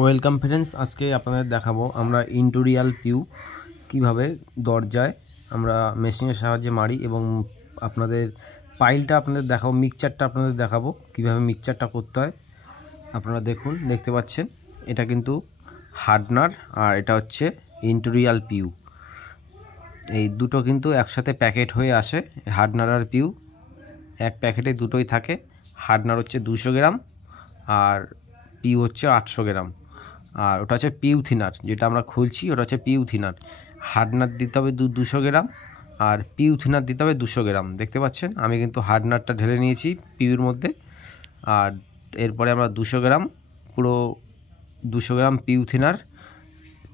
Welcome friends, আজকে আপনাদের দেখাবো আমরা ইন্টেরিয়াল পিউ কিভাবে দরজায় আমরা মেশিনের সাহায্যে মারি এবং আপনাদের পাইলটা আপনাদের দেখাবো, মিক্সচারটা আপনাদের দেখাবো কিভাবে মিক্সচারটা করতে হয়। আপনারা দেখতে পাচ্ছেন এটা কিন্তু হার্ডনার আর এটা হচ্ছে ইন্টেরিয়াল পিউ। এই দুটো কিন্তু একসাথে প্যাকেট হয়ে আসে। হার্ডনার আর পিউ এক প্যাকেটে দুটোই থাকে। হার্ডনার হচ্ছে 200 গ্রাম আর পিউ হচ্ছে 800 গ্রাম। আর ওটা হচ্ছে পিউ থিনার, যেটা আমরা খুলছি ওটা হচ্ছে পিউ থিনার। হার্ডনার দিতে হবে 200 গ্রাম আর পিউ থিনার দিতে হবে 200 গ্রাম। দেখতে পাচ্ছেন আমি কিন্তু হার্ডনারটা ঢেলে নিয়েছি পিউর মধ্যে, আর এরপরে আমরা 200 গ্রাম, পুরো 200 গ্রাম পিউ থিনার,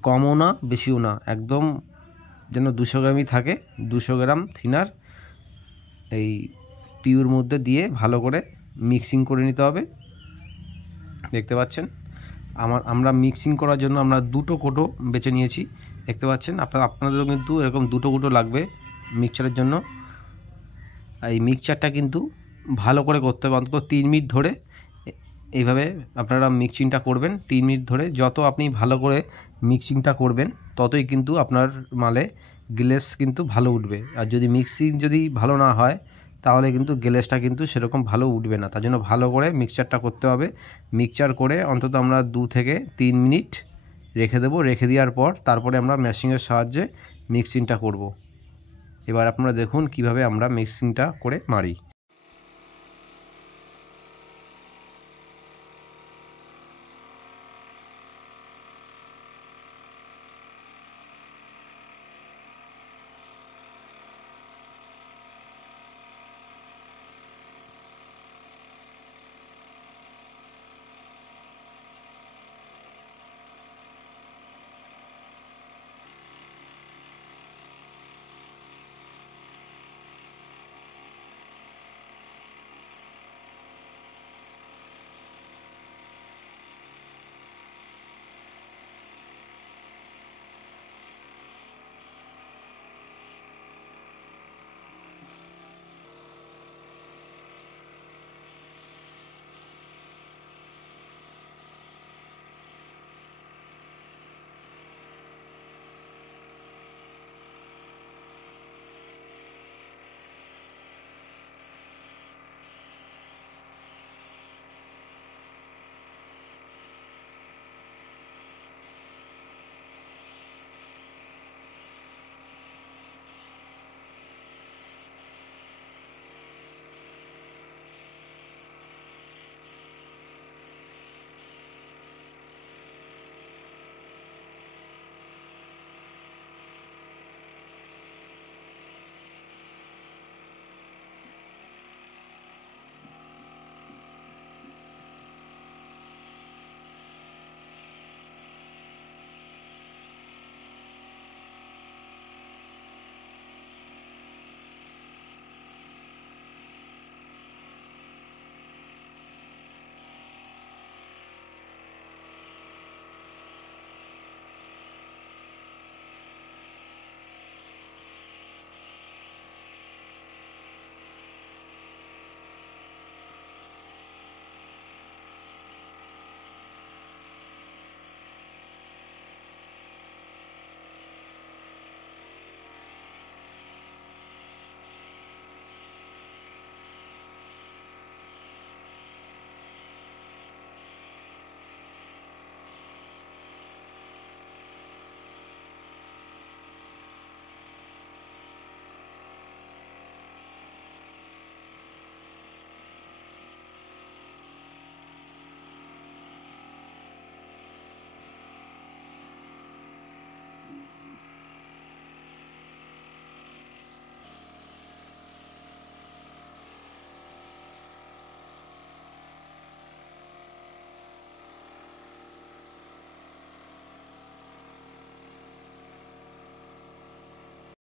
কমও না বেশিও না, একদম যেন 200 গ্রামই থাকে। 200 গ্রাম থিনার এই পিউর মধ্যে দিয়ে ভালো করে মিক্সিং করে নিতে হবে। দেখতে পাচ্ছেন আমরা মিক্সিং করার জন্য আমরা দুটো কোটো বেছে নিয়েছি। দেখতে পাচ্ছেন আপনাদেরও কিন্তু এরকম দুটো কোটো লাগবে মিক্সচারের জন্য। এই মিক্সচারটা কিন্তু ভালো করে করতে হবে, অন্তত 3 মিনিট ধরে এইভাবে আপনারা মিক্সিংটা করবেন। 3 মিনিট ধরে যত আপনি ভালো করে মিক্সিংটা করবেন ততই কিন্তু আপনার মালে গ্লেজ কিন্তু ভালো উঠবে। আর যদি মিক্সিং যদি ভালো না হয় তাহলে কিন্তু গ্লেজটা কিন্তু সেরকম ভালো উঠবে না। তার জন্য ভালো করে মিক্সচারটা করতে হবে। মিক্সচার করে অন্তত আমরা 2 থেকে 3 মিনিট রেখে দেবো। রেখে দেওয়ার পর তারপরে আমরা মেশিনের সাহায্যে মিক্সিংটা করব। এবার আপনারা দেখুন কিভাবে আমরা মিক্সিংটা করে মারি।